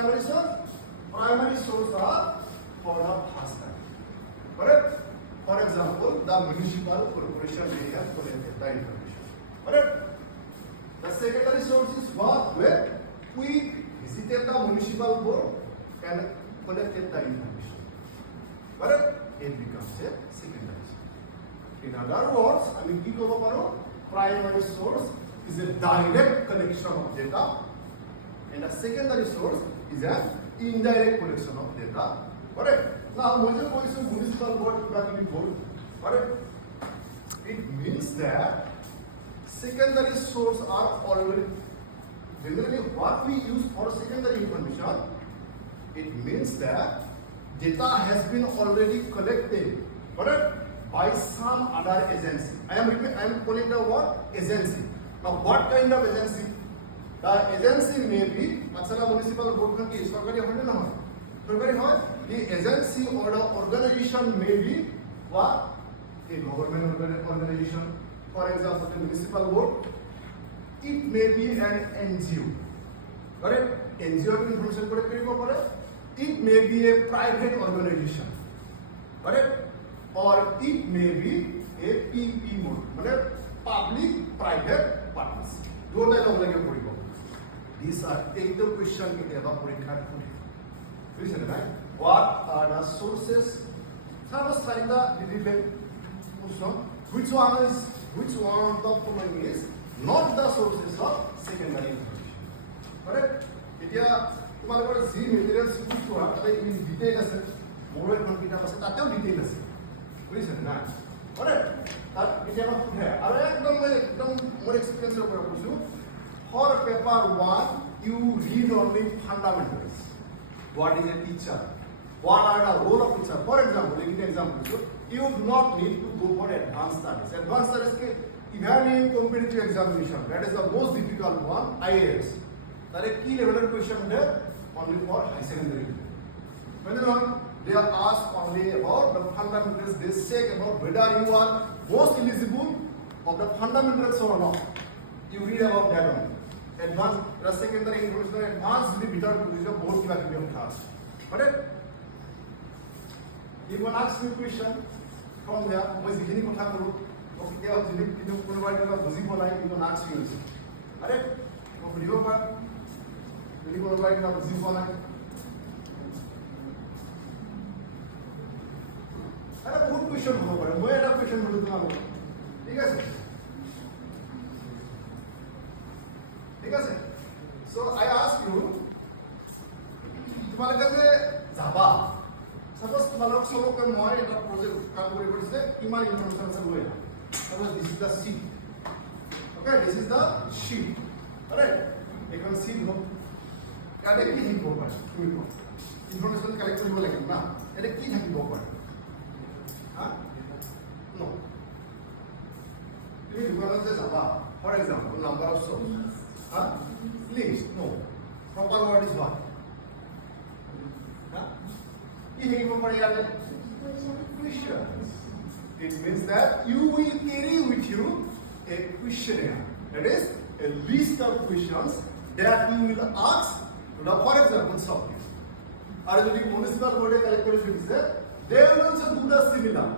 primary source? Primary source are for the first time. Correct? For example, the municipal corporation may have collected the information. Correct? The secondary source is what? Where we visited the municipal board and collected the information. Correct? It becomes a secondary source. In other words, I mean, primary source is a direct collection of data, and a secondary source is an indirect collection of data. Correct? Now, municipal board vote. Correct? It means that secondary source are already generally what we use for secondary information. It means that data has been already collected. Correct? By some other agency. I am calling the word agency. Now, what kind of agency? The agency may be, municipal board can be sorkari hoy na hoy. Sorkari hoy. The agency or the organization may be what? A government organization. For example, the municipal board. It may be an NGO. Correct? NGO information collect karibo pare. It may be a private organization. Correct? Or it may be a PP mode, public-private partnership. These are take the question right? What are the sources? Which one of the following is not the sources of secondary information? Correct? Z materials detail আছে mobile phone kita আছে তাতেও detail আছে বুঝছেন না correct তার কেতিয়াবা ফুটে আৰু একদম মোৰ এক্সপেৰিয়েন্সৰ পৰা কৈছো for paper 1 you read only fundamentals. What is a teacher? What are the role of teacher? For example, you do not need to go for advanced studies. Advanced studies ke evaluating competitive examination, that is the most difficult one, IAS. That is key level question there only for high secondary. When they are asked only about the fundamentals, they say about whether you are most eligible of the fundamentals or not. You read about that only. Advanced, the secondary information, advanced the without position, both you have to be on class. Correct? You can ask me question from there. Moi jikhini kotha koru, okay, jini kinu konobai kota buji polai, you can ask me. Correct? Mo video par, jini konobai kota buji polai. Ada বহুত question hobo pare. Moi eta question hobo tomar. ঠিক আছে? ঠিক আছে? So I ask you, তোমালোকে যে যাবা, suppose তোমালোক সবকে মই এটা project কাম কৰি কৰিছে, কিমান information আছে লৈ আহা. Suppose this is the sheet. Okay, this is the sheet. Alright? এখন sheet হল। ইয়াতে কি থাকিব পাৰে? তুমি কোৱা। Information collect কৰিব লাগিব না। এটা কি থাকিব পাৰে? No. You dukhanot je jaba, for example, number of stores. List. No. Proper word is what? Questions. It means that you will carry with you a questionnaire. That is a list of questions that you will ask to the, for example, subject. Or if the municipal board calculation is there, they will also do the similar.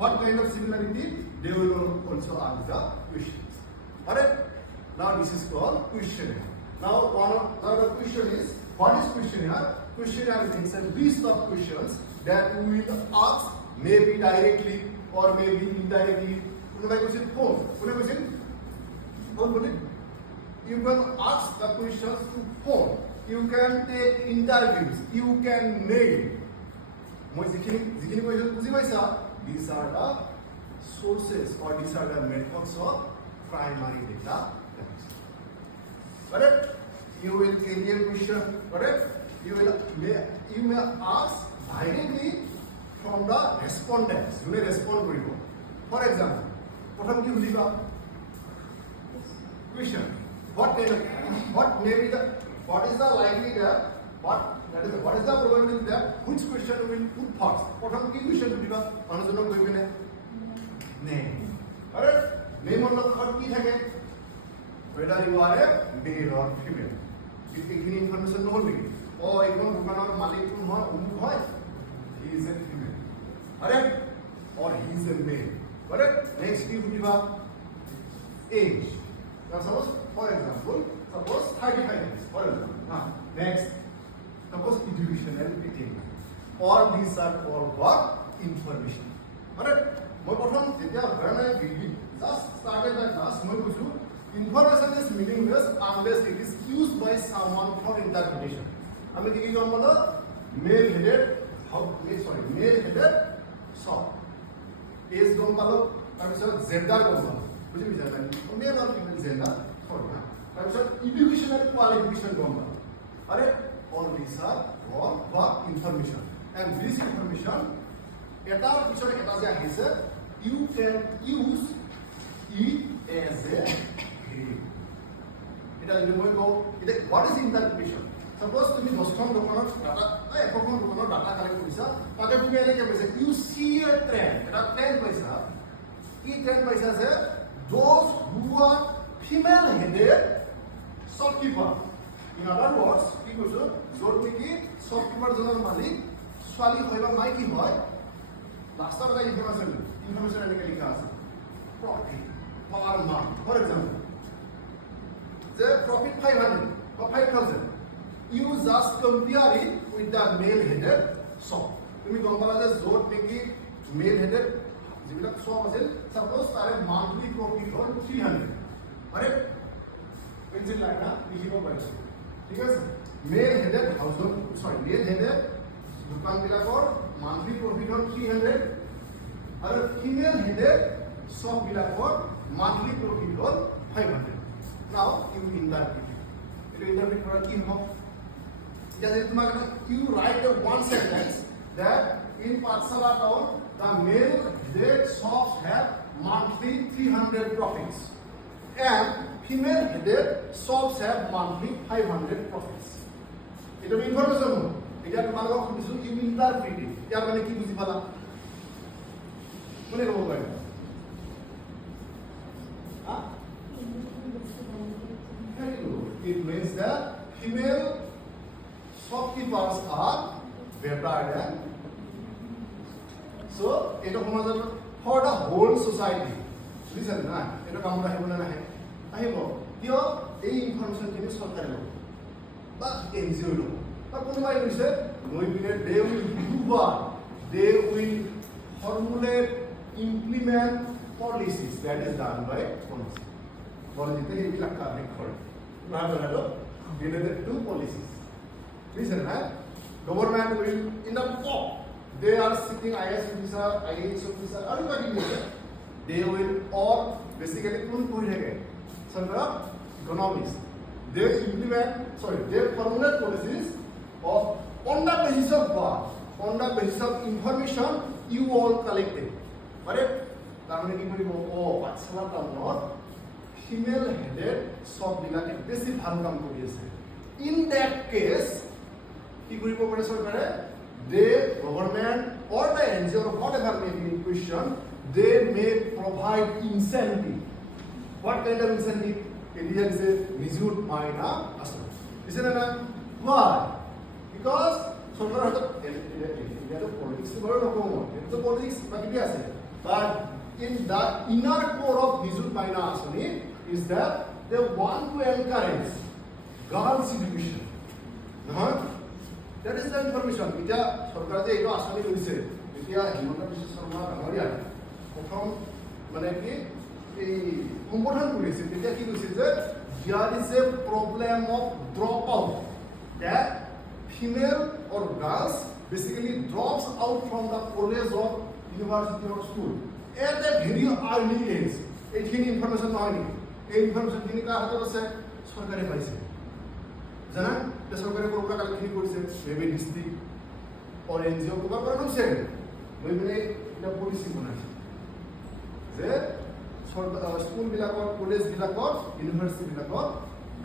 What kind of similarity? They will also ask the questions. Alright? Now this is called questionnaire. Now the question is, what is questionnaire? Questionnaire means a list of questions that we will ask, maybe directly or maybe indirectly. You can ask the questions to phone. You can take interviews. You can mail. These are the sources or these are the methods of primary data. Correct? You will carry a question. Correct? You may ask directly from the respondents. You may respond to it. For example, question. What is the likelihood? What is the probability that which question will put first? What question will be name. Alright? Name on the third key again. Whether you are a male or female. এইখিনি information নহ'ল নেকি এইখন দোকানৰ মালিকটো নহয় অমুক হয় he is a female correct or he is a male correct next কি সুধিবা age suppose for example suppose 35 years for example next suppose educational attainment all these are called what information correct মই প্ৰথম যেতিয়া when I just started the class মই কৈছো information is meaningless unless it is used by someone for interpretation আমি কি গম পালো male headed male headed song age গম পালো তাৰপিছত gender গম পালো বুঝি বুঝা male or female gender sorry তাৰপিছত educational qualification গম পালো আরে all these are all what information and this information এটাৰ পিছতে এটা যে আহিছে you can use it as a এটা যদি মই কওঁ এটা what is interpretation suppose তুমি 10খন দোকানত ডাটা এখন দোকানৰ ডাটা কালেক্ট কৰিছা তাতে তুমি এনেকৈ কৈছা you see a trend এটা ট্ৰেন্ড পাইছা কি ট্ৰেন্ড পাইছা যে those who are female headed shopkeeper in other words কি কৈছো য'ত নেকি shopkeeper জনৰ মালিক ছোৱালী হয় বা মাইকী হয় লাষ্টৰ এটা ইনফৰমেশ্যন এনেকৈ লিখা আছে profit per month for example the profit 500 or 5000 you just compare it with the male headed shop তুমি গম পালা যে য'ত নেকি male headed যিবিলাক shop আছিল suppose তাৰে monthly profit হ'ল 300 মানে পেন্সিল লাইনা লিখিব পাৰিছো ঠিক আছে male headed male headed দোকানবিলাকৰ monthly profit হ'ল 300 আৰু female headed shop বিলাকৰ monthly profit হ'ল 500 now you interpret it interpret কৰা কি হ'ব just you write a one sentence that in Patsala town the male headed shops have monthly 300 profits and female headed shops have monthly 500 profits এটা information এটা তোমালোকক সুধিছো you interpret it ইয়াৰ মানে কি বুজি পালা কোনে ক'ব পাৰিব it means that female shopkeepers are better than so এটা সমাজৰ for the whole society বুজিছা না এটা কামত আহিব না নাহে আহিব কিয় এই ইনফৰমেশ্যনখিনি চৰকাৰে ল'ব বা এনজিঅ' ল'ব বা কোনোবাই কৈছে লৈ পিনে they will do what they will formulate implement policies that is done by policy policy এইবিলাক কামে কৰে Rahalo, related to policies. Listen, government will in the top. They are sitting IAS officer, IAS officer, everybody there. They will all basically some economics. They they formulate policies on the basis of what? On the basis of information you all collected. Correct? Female headed shop বিলাকে বেছি ভাল কাম কৰি আছে in that case কি কৰিব পাৰে চৰকাৰে the government or the NGO or whatever may be in question they may provide incentive what kind of incentive India is a nijut maina asana isn't it why because চৰকাৰ হয়তো India politics বাৰু নকওঁ এটা politics বাকি আছে but in the inner core of nijut maina asani is that they want to encourage girls education. That is the information. Ita sarkar je eto asani korise. Ita Himanta Biswa Sharma Bangariya. Prothom mane ki ei সম্বোধন কৰিছে তেতিয়া কি কৈছে যে there is a problem of dropout that female or girls basically drops out from the college or university or school at a very early age. এইখিনি information নহয় নেকি এই ইনফরমেশন খিনি কাৰ হাতত আছে চৰকাৰে পাইছে জানা তে চৰকাৰে কোনটা কালেক্ট কৰিছে মেবি ডিস্ট্ৰিক্ট or NGO কোবা পৰা কৈছে মই মানে এটা পলিসি বনাইছে যে স্কুল বিলাকত কলেজ বিলাকত ইউনিভাৰ্চিটি বিলাকত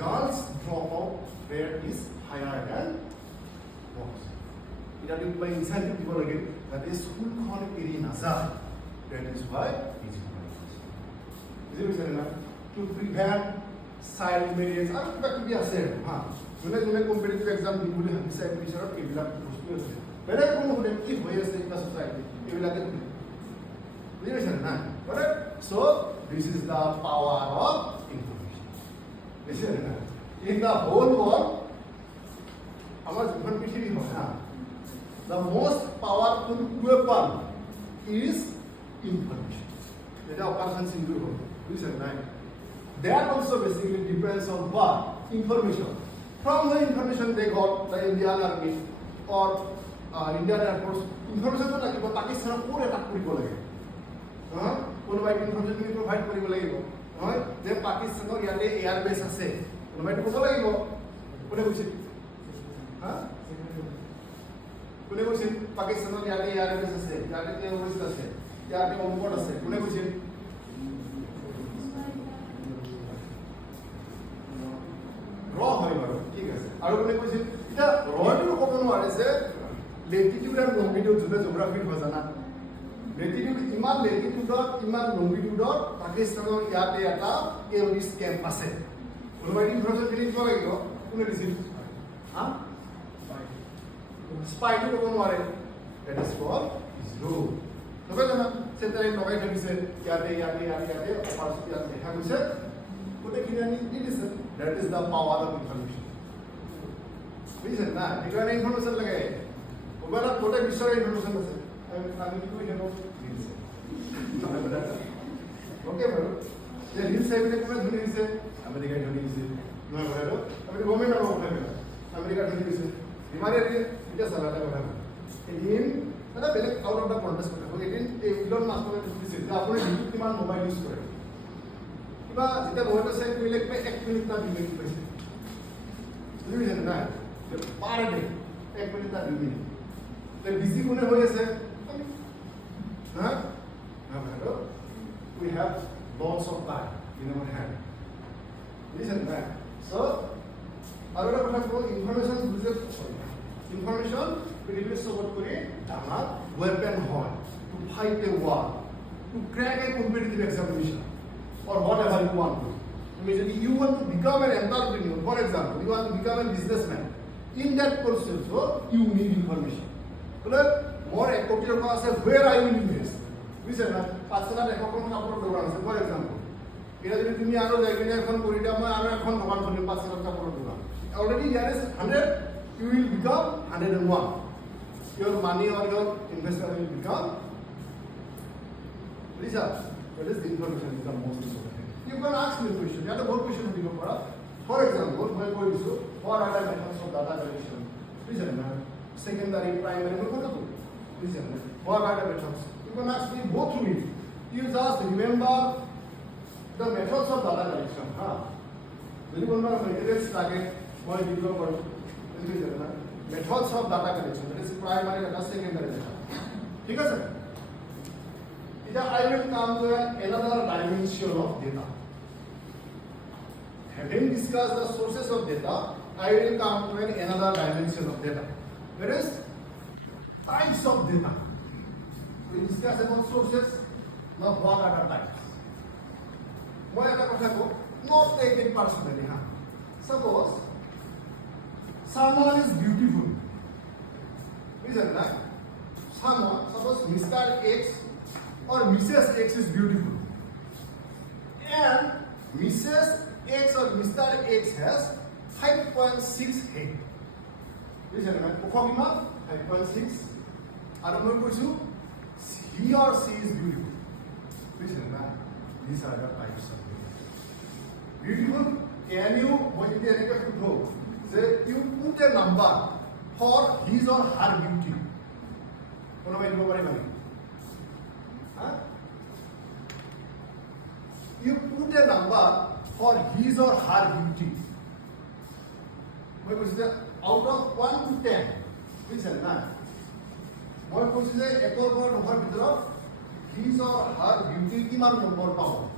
girls drop out rate is higher than boys এটা দিব বাই ইনসেন্টিভ দিব লাগে যাতে স্কুলখন এৰি নাযায় that is why is to prevent child marriage and back to the same যোনে যোনে কম্পিটিটিভ এক্সাম দিম বুলি ভাবিছে এডমিশ্যনত এইবিলাক বস্তু আছে বেলেগ কোনো শুনে কি হৈ আছে ইন সোসাইটি এইবিলাকে শুনে বুজি পাইছে না correct so this is the power of information বুজিছে না ইন দ্য হোল ওয়ার্ল্ড আমাৰ যিখন পৃথিৱী হয় না the most powerful weapon is information এটা অপারেশন সিন্ধুর হবে বুঝছেন না that also basically depends on what information from the information they got the Indian army or Indian Air Force information to লাগিব পাকিস্তানৰ কোন এটাক কৰিব লাগে কোনোবাই ইনফরমেশন প্ৰভাইড কৰিব লাগিব হয় যে পাকিস্তানৰ ইয়াতে এয়াৰ বেস আছে কোনোবাই ক'ব লাগিব কোনে কৈছিল কোনে কৈছিল পাকিস্তানৰ ইয়াতে এয়াৰ বেস আছে ইয়াতে টেৰৰিষ্ট আছে ইয়াতে অমুকত আছে কোনে কৈছিল ৰ হয় বাৰু ঠিক আছে আৰু কোনে কৈছিল এটা ৰটো ক'ব নোৱাৰে যে লেটিটিউড আৰু লংগিটিউড যোনে জিঅগ্ৰাফিৰ হয় জানা লেটিটিউড ইমান লেটিটিউডত ইমান লংগিটিউডত পাকিস্তানৰ ইয়াতে এটা টেৰৰিষ্ট কেম্প আছে কোনোবাই ইনফৰমেশ্যন দিব লাগিব কোনে দিছিল স্পাইটো ক'ব নোৱাৰে that is called ইজৰো নহয় জানা চেণ্টাৰে লগাই থৈছে ইয়াতে ইয়াতে ইয়াতে ইয়াতে অপাৰেশ্যন ইয়াতে দেখা গৈছে গোটেইখিনি আনি দি দিছে that is the power of information বুজিছেন না এইকাৰণে ইনফৰমেশ্যন লাগে মোবাইলত গোটেই বিশ্বৰ ইনফৰমেশ্যন আছে আমি কি কৰি থাকোঁ ওকে বাৰু যে ৰিলছ চাইবলৈ কোনে ধৰি দিছে আমেৰিকাই ধৰি দিছে নহয় বাৰু আপুনি গমেই নাপাব কথা আমেৰিকা ধৰি দিছে ইমানে এতিয়া চালাটা কথা এদিন এটা বেলেগ আউট অফ দ্য কণ্টেক্সট কথা হয় এদিন ইলন মাস্কনে দিছে যে আপুনি দিনটোত কিমান মোবাইল ইউজ কৰে কিবা যেতিয়া মোবাইলটো চেক কৰিলে কিবা 1 মিনিট না 2 মিনিট পাইছে বুজিছেন না পাৰ ডে 1 মিনিট না 2 মিনিট তে বিজি কোনে হৈ আছে হা hello we have lots of time in our hand বুঝছেন না সো আৰু এটা কথা কওঁ ইনফৰমেশ্যন বুজে ইনফৰমেশ্যন পৃথিৱীৰ চবত কৰি আমাৰ ওয়েপন হয় to fight a war to crack a competitive examination or whatever you want to. Immediately you want to become an entrepreneur, for example, you want to become a businessman. In that process, so you need information. But more a copy of us where I will invest. We said that personal account number program, for example. Here if you are going to account for it, I am account for the personal program. Already there is 100, you will become 101. Your money or your investment will become research. That is the information is the most important. You can ask me a question. You have a more question to go for example, my point is what are the methods of data collection? Listen, secondary, primary, listen, what are the methods? You can ask me both to me. You just remember the methods of data collection. Very one more materials target, my video for methods of data collection. That is primary and secondary data. ठीक है sir? I will come to another dimension of data. Having discussed the sources of data, I will come to another dimension of data. That is types of data. We discuss about sources, now what are the types? Why are the not take it personally. Suppose someone is beautiful. Listen, right? Someone, suppose Mr. X or Mrs. X is beautiful, and Mrs. X or Mr. X has 5.6 height. Listen, man, 5.6. And I'm going to he or she is beautiful. Listen, man, these are the types of beautiful. Can you, what is the say you put a number for his or her beauty? You put a number for his or her beauty. Out of 1 to 10, listen, man. What was the echo number of his or her beauty? Kiman number power.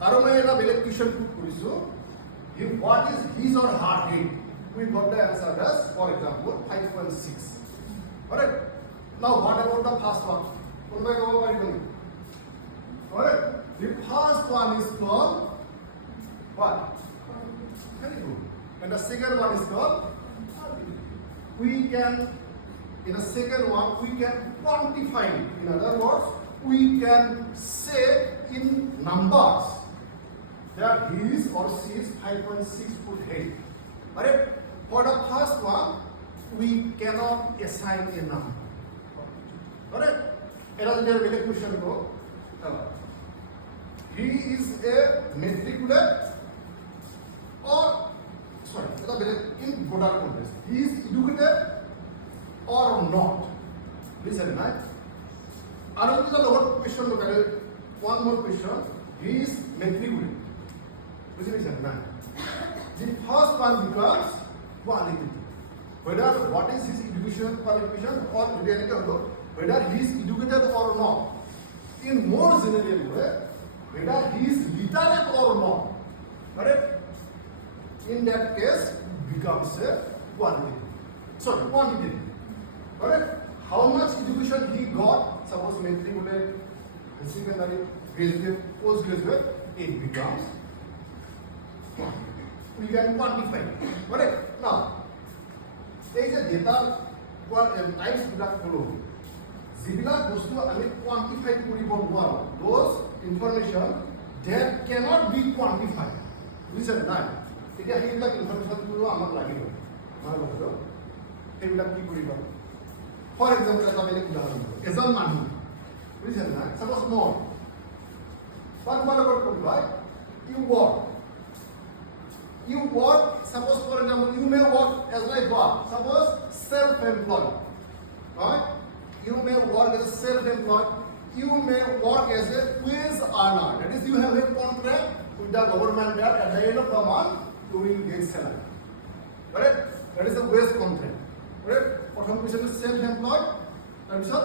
Aromaya Belek question put what is his or her height? We got the answer as, for example, 5.6. Alright. Now what about the first one? Alright. The first one is called what? Very good. and the second one is called we can, in the second one, we can quantify it. In other words, we can say in numbers that he is or she is 5.6 foot height. Alright? For the first one, we cannot assign a number. Alright? Another very question go. He is a matriculate or sorry, in broader context. He is educated or not. Listen, right? Another question look at it. One more question. He is matriculate. Listen, right? The first one becomes quality. Whether what is his educational qualification or whether he is educated or not. In more general way, whether he is literate or not. Correct? In that case, becomes a quantity. Sorry, quantity. Correct? How much education he got, suppose matriculate, secondary, graduate, postgraduate, it becomes quantity. We can quantify it. Correct? Now, there is a data types বিলাক হলো যিবিলাক বস্তু আমি quantify কৰিব নোৱাৰো, those information that cannot be quantified. বুজিছে নাই? এতিয়া সেইবিলাক ইনফৰমেশ্যনবোৰ আমাক লাগিব। আমাৰ বস্তু সেইবিলাক কি কৰিব? ফৰ এক্সাম্পল এটা বেলেগ উদাহৰণ দিওঁ। এজন মানুহ বুজিছে নাই? সাপোজ মই তোমাৰ লগত কৰিব হয় you work, suppose for example, you may work as like what? Suppose self-employed. Right? You may work as a self-employed. You may work as a wage earner. That is, you have a contract with the government that at the end of the month, you will get salary. Correct? That is a wage contract. Correct? Prothom question is self-employed. That is a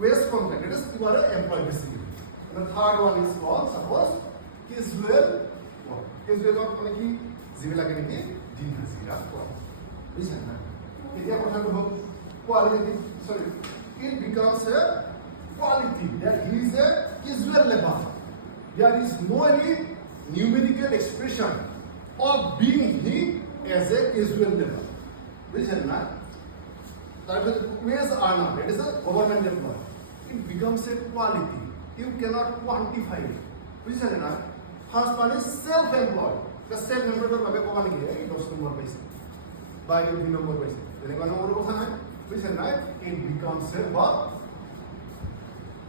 wage contract. That is, you are an employee basically. And the third one is called, suppose, casual work. Casual work মানে কি যিবিলাকে নেকি দিন হাজিৰা কৰে বুজিছেন না এতিয়া কথাটো হ'ল quality, sorry, it becomes a quality that he is a casual labor. There is no any numerical expression of being he as a casual labor. বুঝছেন না তারপরে wage earner, that is a government employee. It becomes a quality. You cannot quantify it. বুঝছেন না First one is self-employed. The self-employed ভাবে কমা নেকি এই 10 নম্বর পাইছে বা এই 2 নম্বর পাইছে তেনেকুৱা নম্বৰৰ কথা নাই বুঝছেন না it becomes a what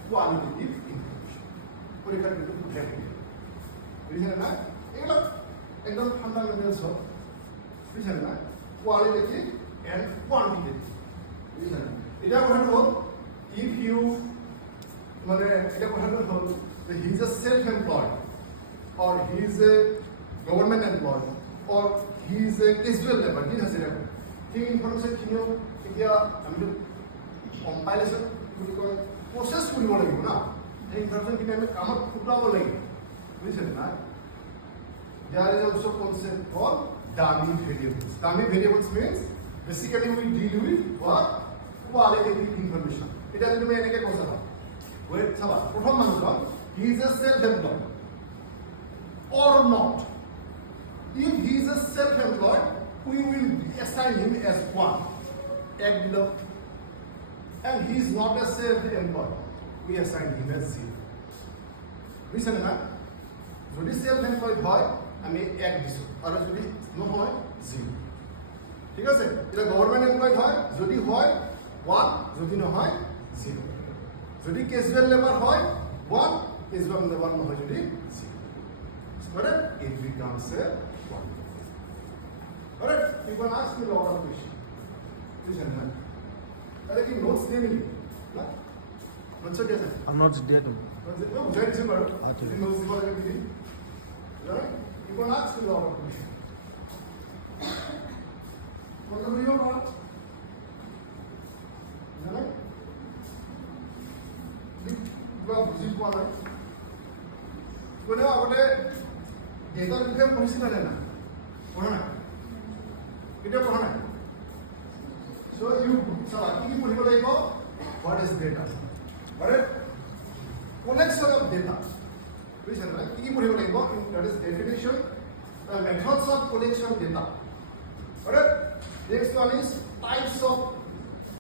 qualitative information পরীক্ষার কিন্তু বুঝে বুঝছেন না এগুলো একদম ফান্ডামেন্টালস সব বুঝছেন না qualitative and quantitative বুঝছেন না এটা কথা হল if you মানে এটা কথা হল that he is a self-employed or he is a government employee or he is a casual labor, he has a labor. He information খিনিও এতিয়া আমি কম্পাইলেশন প্রসেস কৰিব লাগিব না এই ইনফরমেশন খিনি আমি কামত ফুটাব লাগিব বুঝছেন না there is also concept called dummy variables. Dummy variables means basically we deal with what qualitative information. এটা যদি আমি এনেকে কথা হয় ওয়েট চাবা প্রথম মানুহজন he is a self-employed or not. If he is a self-employed, we will assign him as 1. Add below. And he is not a self-employed. We assign him as 0. Listen, na? যদি self-employed হয় আমি 1 দিছো আর যদি নহয় 0. ঠিক আছে? এটা government employed হয় যদি হয় 1 যদি নহয় 0. যদি ক্যাজুয়াল লেবার হয় 1 ক্যাজুয়াল লেবার নহয় যদি 0. Correct? It becomes a quantity. Correct? You can ask me a lot of questions. Listen, man. Are you notes there? No? Notes are there. I'm not there. No, there is a word. You know what I mean? Right? You can ask me a lot of questions. What are you about? Right? You are busy for it. কোনেও আগতে ডেটাৰ বিষয়ে পঢ়িছিলে নে না পঢ়া নাই কেতিয়া পঢ়া নাই চ' ইউ চাবা কি পঢ়িব লাগিব what is data right collection of data বুজিছেনে নাই কি পঢ়িব লাগিব that is definition the methods of collection data. Alright. Next one is types of